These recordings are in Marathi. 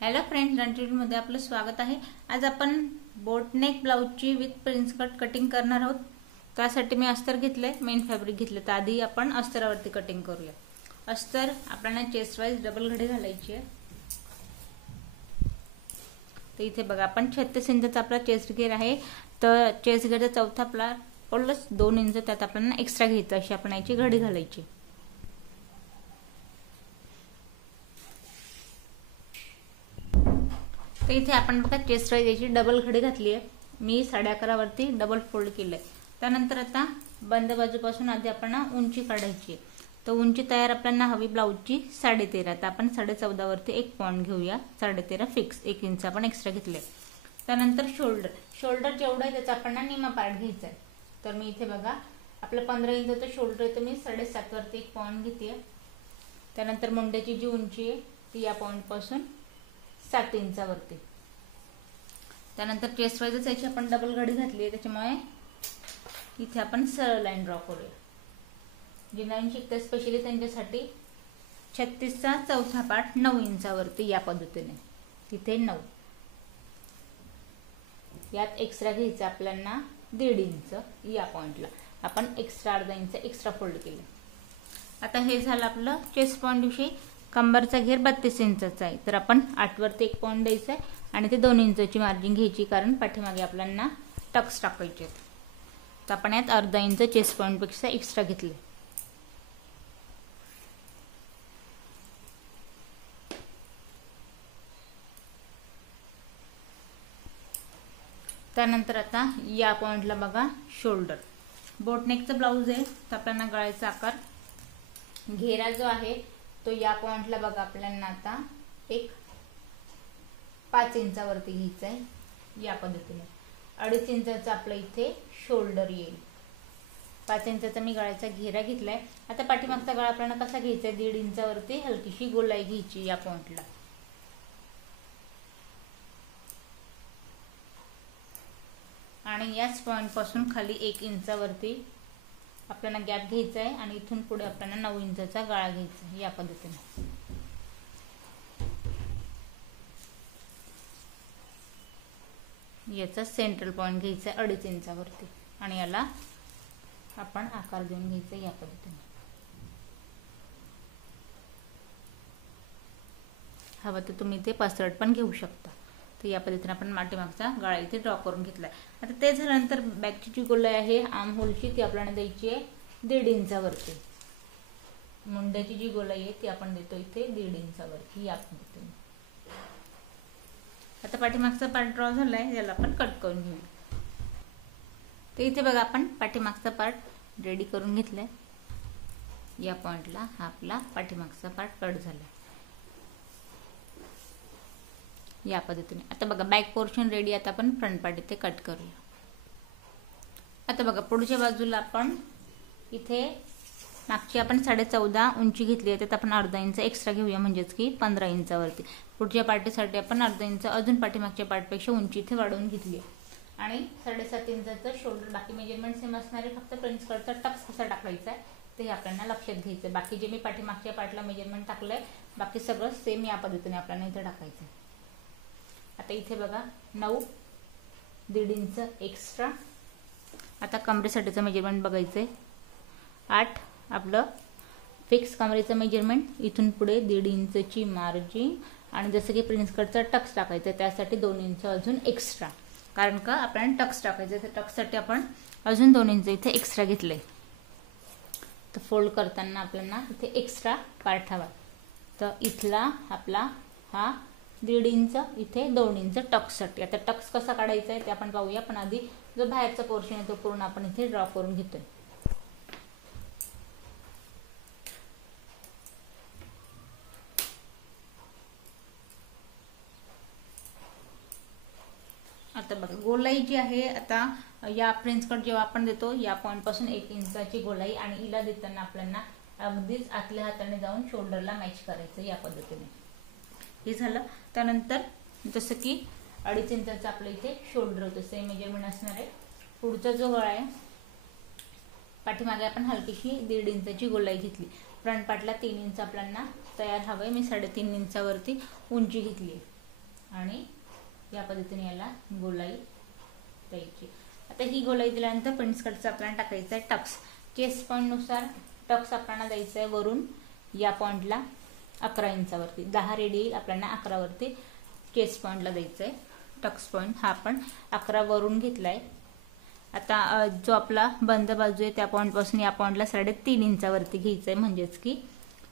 हॅलो फ्रेंड्स, रणजीतमध्ये आपलं स्वागत आहे। आज आपण बोटनेक ब्लाउजची विथ प्रिन्स कट कटिंग करणार आहोत। त्यासाठी मी अस्तर घेतले, मेन फॅब्रिक घेतले। तर आधी आपण अस्तरावरती कटिंग करूया। अस्तर आपल्याला चेस्ट वाइज डबल घडी घालायची आहे। तर इथे बघा, आपण 36 इंचचा आपला चेस्ट घेर आहे। तर चेस्ट घेरचा चौथा आपला प्लस 2 इंच त्यात आपल्याला एक्स्ट्रा घ्यायचं, अशी आपण याची घडी घालायची। तर इथे आपण बघा चेस्ट वाइज याची डबल घडी घातली आहे। मी 11.5 वरती डबल फोल्ड केलंय। त्यानंतर आता बंद बाजूपासून आधी आपण उंची काढायची। तर उंची तयार आपल्याला हवी ब्लाउजची 13.5। तर आपण 14.5 वरती एक पॉइंट घेऊया। 13.5 फिक्स, 1 इंच आपण एक्स्ट्रा घेतले। त्यानंतर शोल्डर जेवढं आहे त्याचा आपण निम्मा पार्ट घ्यायचा आहे। तर मी इथे बघा, आपलं 15 इंचचं शोल्डर आहे, तर मी 7.5 वरती एक पॉइंट घेते। त्यानंतर मुंड्याची जी उंची आहे ती या पॉइंट पासून 7 इंचावरती। त्यानंतर चेस्ट वाइजच याची आपण डबल घडी घातली आहे, त्याच्यामुळे इथे आपण सरळ लाईन ड्रॉ करूया। जे नवीन शिकतात स्पेशली त्यांच्यासाठी 36 चा चौथा पार्ट 9 इंचावरती या पद्धतीने, तिथे 9। यात एक्स्ट्रा घ्यायचं आपल्याला 1.5 इंच। या पॉइंटला आपण एक्स्ट्रा अर्धा इंच एक्स्ट्रा फोल्ड केलं। आता हे झालं आपलं चेस्ट पॉइंट विषयी। कंबरचा घेर 32 इंचाचा आहे, तर आपण 8 वरती एक पॉइंट द्यायचा आहे आणि ते 2 इंचची मार्जिन घ्यायची, कारण पाठीमागे आपल्याला टक्स टाकायचे आहेत। तर आपण यात अर्धा इंच चेस्ट पॉइंट पेक्षा एक्स्ट्रा घेतले। त्यानंतर आता या पॉइंटला बघा शोल्डर, बोटनेकचं ब्लाउज आहे, तर आपल्याला गळ्याचा आकार घेरा जो आहे तो या पॉइंटला बघा आपल्याला आता एक 5 इंचावरती घ्यायचा आहे। या पद्धतीने 2.5 इंचाचा आपला इथे शोल्डर येईल। 5 इंचाचा मी गळ्याचा घेरा घेतलाय। आता पाठीमागचा गळा आपल्याला कसा घ्यायचा आहे, 1.5 इंचावरती हलकीशी गोलाई घ्यायची या पॉइंटला। आणि याच पॉइंट पासून खाली 1 इंचावरती आपल्याला गॅप घ्यायचा आहे आणि इथून पुढे आपल्याला 9 इंचाचा गळा घ्यायचा आहे या पद्धतीने। याचा सेंट्रल पॉइंट घ्यायचा 2.5 इंचावरती आणि याला आपण आकार देऊन घ्यायचा या पद्धतीने। हवं तर तुम्ही ते पसरट पण घेऊ शकता। तर या पद्धतीने आपण पाठीमागचा गळा इथे ड्रॉ करून घेतलाय। आता ते झाल्यानंतर बॅकची जी गोलाई आहे आर्म होलची, ती आपल्याला द्यायची आहे 1.5 इंचावरती। मुंड्याची जी गोलाई आहे ती आपण देतो इथे 1.5 इंचावरती या पद्धतीने। आता पाठीमागचा पार्ट ड्रॉ झालाय, याला आपण कट करून घेऊ। तर इथे बघा, आपण पाठीमागचा पार्ट रेडी करून घेतलाय। या पॉइंटला हा आपला पाठीमागचा पार्ट कट झालाय या पद्धतीने। आता बघा बॅक पोर्शन रेडी। आता आपण फ्रंट पार्ट इथे कट करूया। आता बघा पुढच्या बाजूला आपण इथे मागची आपण 14.5 उंची घेतली आहे, त्यात आपण अर्धा इंच एक्स्ट्रा घेऊया, म्हणजेच की 15 इंचावरती। पुढच्या पार्टीसाठी आपण अर्धा इंच अजून पाठीमागच्या पार्टपेक्षा उंची इथे वाढवून घेतली आहे। आणि 7.5 इंचाचं शोल्डर, बाकी मेजरमेंट सेम असणारे, फक्त प्रिन्स कटचा टक्स कसा टाकायचा आहे ते आपल्याला लक्षात घ्यायचं। बाकी जे मी पाठीमागच्या पार्टला मेजरमेंट टाकलंय, बाकी सगळं सेम या पद्धतीने आपल्याला इथे टाकायचं आहे। आता इथे बघा 9, 1.5 इंच एक्स्ट्रा। आता कमरेसाठीचं मेजरमेंट बघायचंय 8 आपलं फिक्स कमरेचं मेजरमेंट। इथून पुढे 1.5 इंचची मार्जिन आणि जसं की प्रिन्स कटचा टक्स टाकायचा त्यासाठी 2 इंच अजून एक्स्ट्रा, कारण का आपल्याला टक्स टाकायचं आहे, तर टक्ससाठी आपण अजून 2 इंच इथे एक्स्ट्रा घेतले। तर फोल्ड करताना आपल्याला इथे एक्स्ट्रा पार्ट हवा, तर इथला आपला हा 1.5 इंच, इथे 2 इंच टक्ससाठी। आता टक्स कसा काढायचा आहे ते आपण पाहूया, पण आधी जो बाहेरचा पोर्शन आहे तो पूर्ण आपण इथे ड्रॉ करून घेतोय। आता बघा गोलाई जी आहे, आता या प्रिन्स कट जेव्हा आपण देतो या पॉइंट पासून 1 इंचाची गोलाई, आणि हिला देताना आपल्याला अगदीच आतल्या हाताने जाऊन शोल्डरला मॅच करायचं या पद्धतीने। हे झालं। त्यानंतर जसं की 2.5 इंचाचं आपलं इथे शोल्डर होतं, सेम मेजरमेंट असणार आहे। पुढचा जो गळा आहे, पाठीमागे आपण हलकीशी 1.5 इंचाची गोलाई घेतली। फ्रंट पार्टला 3 इंच आपल्याला तयार हवंय। मी 3.5 इंचावरती उंची घेतली। आणि या पद्धतीने याला गोलाई द्यायची। आता ही गोलाई दिल्यानंतर प्रिन्स कटचा आपल्याला टाकायचा आहे टक्स। चेस्ट पॉईंट नुसार टक्स आपल्याला द्यायचा आहे वरून या पॉईंटला 11 इंचावरती, 10 रेडी येईल आपल्याला 11 वरती चेस्ट पॉईंटला द्यायचा आहे टक्स पॉईंट। हा आपण 11 वरून घेतलाय। आता जो आपला बंद बाजू आहे त्या पॉईंट पासून या पॉईंटला 3.5 इंचावरती घ्यायचंय, म्हणजेच की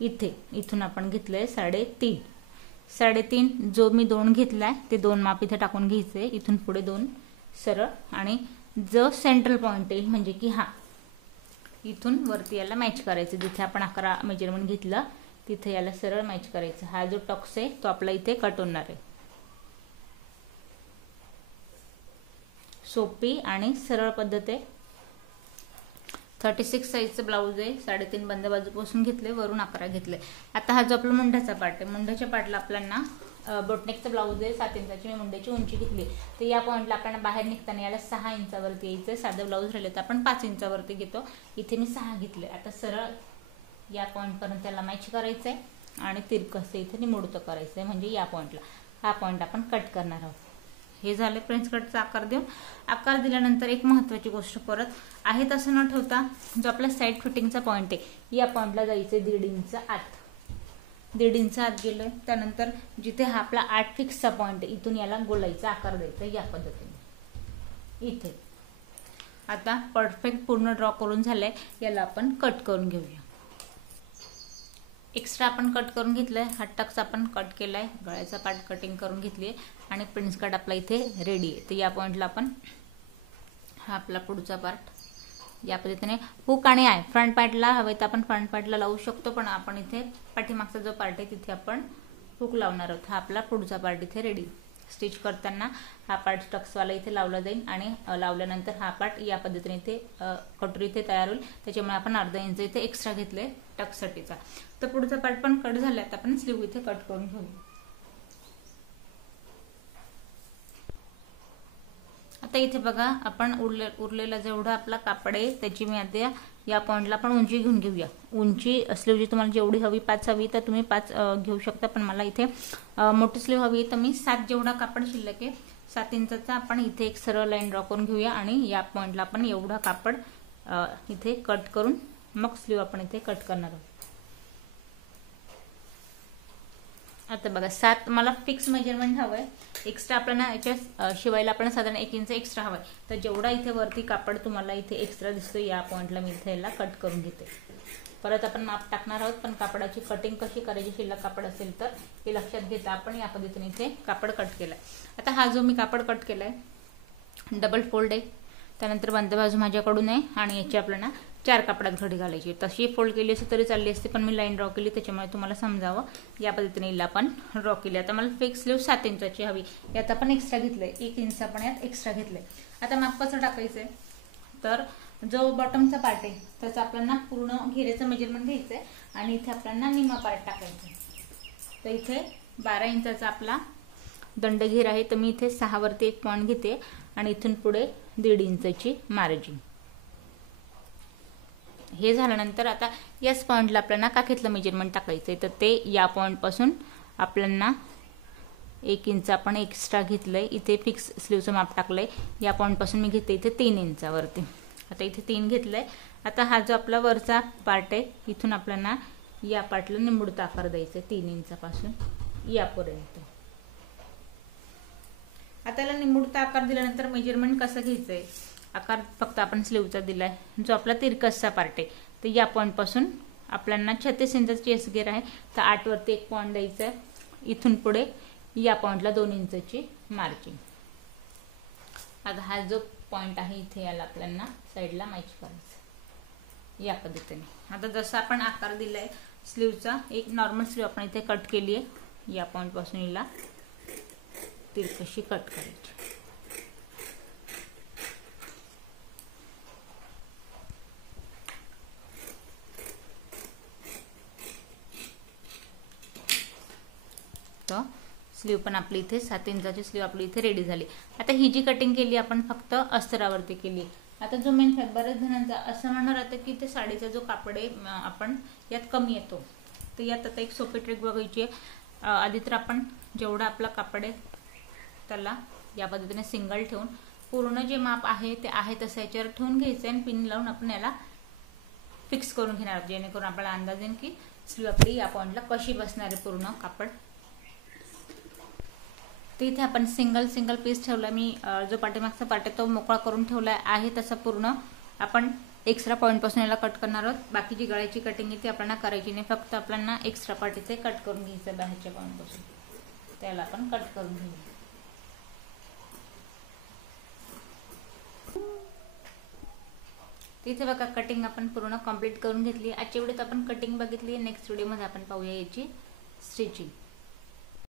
इथून आपण घेतलंय 3.5 जो मी 2 घेतलाय ते 2 माप इथे टाकून घ्यायचंय, इथून पुढे 2 सरळ, आणि जो सेंट्रल पॉइंट येईल म्हणजे की हा इथून वरती याला मॅच करायचं, जिथे आपण 11 मेजरमेंट घेतलं तिथे याला सरळ मॅच करायचं। हा जो टक्स आहे तो आपला इथे कट होणार आहे। सोपी आणि सरळ पद्धत आहे। 36 साईजचं ब्लाऊज आहे, 3.5 बंद बाजूपासून घेतले, वरून 11 घेतले। आता हा जो आपला मुंड्याचा पार्ट आहे, मुंड्याच्या पार्टला आपल्याला बोटनेकचा ब्लाऊज आहे, 7 इंचाची मी मुंड्याची उंची घेतली, तर या पॉईंटला आपल्याला बाहेर निघताना याला 6 इंचावरती यायचं। साधं ब्लाऊज राहिले तर आपण 5 इंचावरती घेतो, इथे मी 6 घेतले। आता सरळ या पॉईंट पर्यंत त्याला मॅच करायचंय आणि तिरकस इथे निमुडतं करायचंय, म्हणजे या पॉईंटला हा पॉईंट आपण कट करणार आहोत। हे झाले प्रिन्स कटचा आकार देऊन। आकार दिल्यानंतर एक महत्त्वाची गोष्ट परत आहे तसं न ठेवता जो आपला साईड फिटिंगचा पॉईंट आहे या पॉईंटला जायचंय 1.5 इंच आत, 1.5 इंच आत गेलोय। त्यानंतर जिथे हा आपला 8 फिक्सचा पॉईंट आहे इथून याला गोलाईचा आकार द्यायचा या पद्धतीने इथे। आता परफेक्ट पूर्ण ड्रॉ करून झालंय, याला आपण कट करून घेऊया। एक्स्ट्रा आपण कट करून घेतलंय, हा टक्स आपण कट केलाय, गळ्याचा पार्ट कटिंग करून घेतलीये आणि प्रिन्स कट आपला इथे रेडी आहे। तर या पॉईंटला आपण हा आपला पुढचा पार्ट या पद्धतीने हुक आणि आहे फ्रंट पार्टला हवे तर आपण फ्रंट पार्टला लावू शकतो, पण आपण इथे पाठीमागचा जो पार्ट आहे तिथे आपण हुक लावणार आहोत। हा आपला पुढचा पार्ट इथे रेडी। स्टिच करताना हा पार्ट टक्सवाला इथे लावला जाईल आणि लावल्यानंतर हा पार्ट या पद्धतीने इथे कटोरी इथे तयार होईल, त्याच्यामुळे आपण अर्धा इंच इथे एक्स्ट्रा घेतले टक्ससाठीचा। तर पुढचा पार्ट पण कट झाला, आता आपण स्लीव इथे कट करून घेऊ। आता इथे बघा आपण उरलेला जेवढा आपला कापड आहे त्याची मी आता या पॉईंटला पण उंची घेऊन घेऊया। उंची स्लीवची तुम्हाला जेवढी हवी 5 हवी तर तुम्ही 5 घेऊ शकता, पण मला इथे मोठी स्लीव हवी तर मी 7 जेवढा कापड शिल्लक आहे 7 इंचाचा आपण इथे एक सरळ लाईन ड्रॉ करून घेऊया आणि या पॉईंटला आपण एवढा कापड इथे कट करून मग स्लीव आपण इथे कट करणार आहोत। आता बघा 7 मला फिक्स मेजरमेंट हवंय, एक्स्ट्रा आपल्याला याच्या शिवायला आपल्याला साधारण 1 इंच एक्स्ट्रा हवाय, तर जेवढा इथे वरती कापड तुम्हाला इथे एक्स्ट्रा दिसतो या पॉईंटला मी इथे याला कट करून घेते। परत आपण माप टाकणार आहोत, पण कापडाची कटिंग कशी करायची शिल्लक कापड असेल तर हे लक्षात घेता आपण या पद्धतीने इथे कापड कट केलाय। आता हा जो मी कापड कट केलाय डबल फोल्ड आहे, त्यानंतर बंद बाजू माझ्याकडून आहे आणि याची आपल्याला 4 कापडात घडी घालायची। तशी फोल्ड केली असती तरी चालली असते, पण मी लाईन ड्रॉ केली त्याच्यामुळे तुम्हाला समजावं या पद्धतीने हिला आपण ड्रॉ केली। आता मला फिक्स स्लीव 7 इंचाची हवी, यात आपण एक्स्ट्रा घेतलंय 1 इंच आपण यात एक्स्ट्रा घेतलंय। आता माप कसं टाकायचंय, तर जो बॉटमचा पार्ट आहे त्याचा आपल्याला पूर्ण घेऱ्याचं मेजरमेंट घ्यायचंय आणि इथे आपल्याला निम्मा पार्ट टाकायचा। तर इथे 12 इंचाचा आपला दंड घेर आहे, तर मी इथे 6 वरती 1 पॉईंट घेते आणि इथून पुढे 1.5 इंचाची मार्जिन। हे झाल्यानंतर आता याच पॉईंटला आपल्याला काखेतलं मेजरमेंट टाकायचंय, तर ते या पॉईंट पासून आपल्याला 1 इंच आपण एक्स्ट्रा घेतलंय, इथे फिक्स स्लीवचं माप टाकलंय, या पॉईंट पासून मी घेते इथे 3 इंचावरती। आता इथे 3 घेतलंय। आता हा जो आपला वरचा पार्ट आहे इथून आपल्याला या पार्टला निमुडता आकार द्यायचा 3 इंचापासून यापर्यंत। आता याला निमुडता आकार दिल्यानंतर मेजरमेंट कसं घ्यायचंय, आकार फक्त आपण स्लीवचा दिलाय, जो आपला तिरकसचा पार्ट आहे तर या पॉईंट पासून आपल्याला 36 इंचाचा चेस्ट घेर आहे, तर 8 वरती 1 पॉईंट द्यायचा आहे, इथून पुढे या पॉईंटला 2 इंचाची मार्जिन। आता हा जो पॉईंट आहे इथे याला आपल्याला साईडला मॅच करायचं या पद्धतीने। आता जसं आपण आकार दिलाय स्लीवचा, एक नॉर्मल स्लीव आपण इथे कट केली आहे, या पॉईंट पासून हिला तिरकशी कट करायची। स्लीव पण आपली इथे 7 इंचाची स्लीव आपली इथे रेडी झाली। आता ही जी कटिंग केली आपण फक्त अस्तरावरती केली। आता जो मेन बऱ्याच जणांचा असं म्हणणार आता की ते साडीचा जो कापड आहे आपण यात कमी येतो, तर यात आता एक सोपी ट्रिक बघायची आहे। आधी तर आपण जेवढा आपला कापड आहे त्याला या पद्धतीने सिंगल ठेवून पूर्ण जे माप आहे ते आहे तसं याच्यावर ठेवून घ्यायचं आणि पिन लावून आपण याला फिक्स करून घेणार, जेणेकरून आपल्याला अंदाज येईल की स्लीव आपली या पॉइंटला कशी बसणार आहे पूर्ण कापड. तर इथे आपण सिंगल पीस ठेवला. मी जो पाठीमागचा पार्ट आहे तो मोकळा करून ठेवला आहे तसं पूर्ण. आपण एक्स्ट्रा पॉइंट पासून याला कट करणार आहोत. बाकीची गळ्याची कटिंग आहे ती आपल्याला करायची नाही, फक्त आपल्याला एक्स्ट्रा पार्ट इथे कट करून घ्यायचं बाहेरच्या पॉइंट पासून, त्याला आपण कट करून घेऊ. तिथे बघा कटिंग आपण पूर्ण कंप्लीट करून घेतली. आजच्या व्हिडिओत आपण कटिंग बघितली. नेक्स्ट व्हिडिओमध्ये आपण पाहूया याची स्टिचिंग.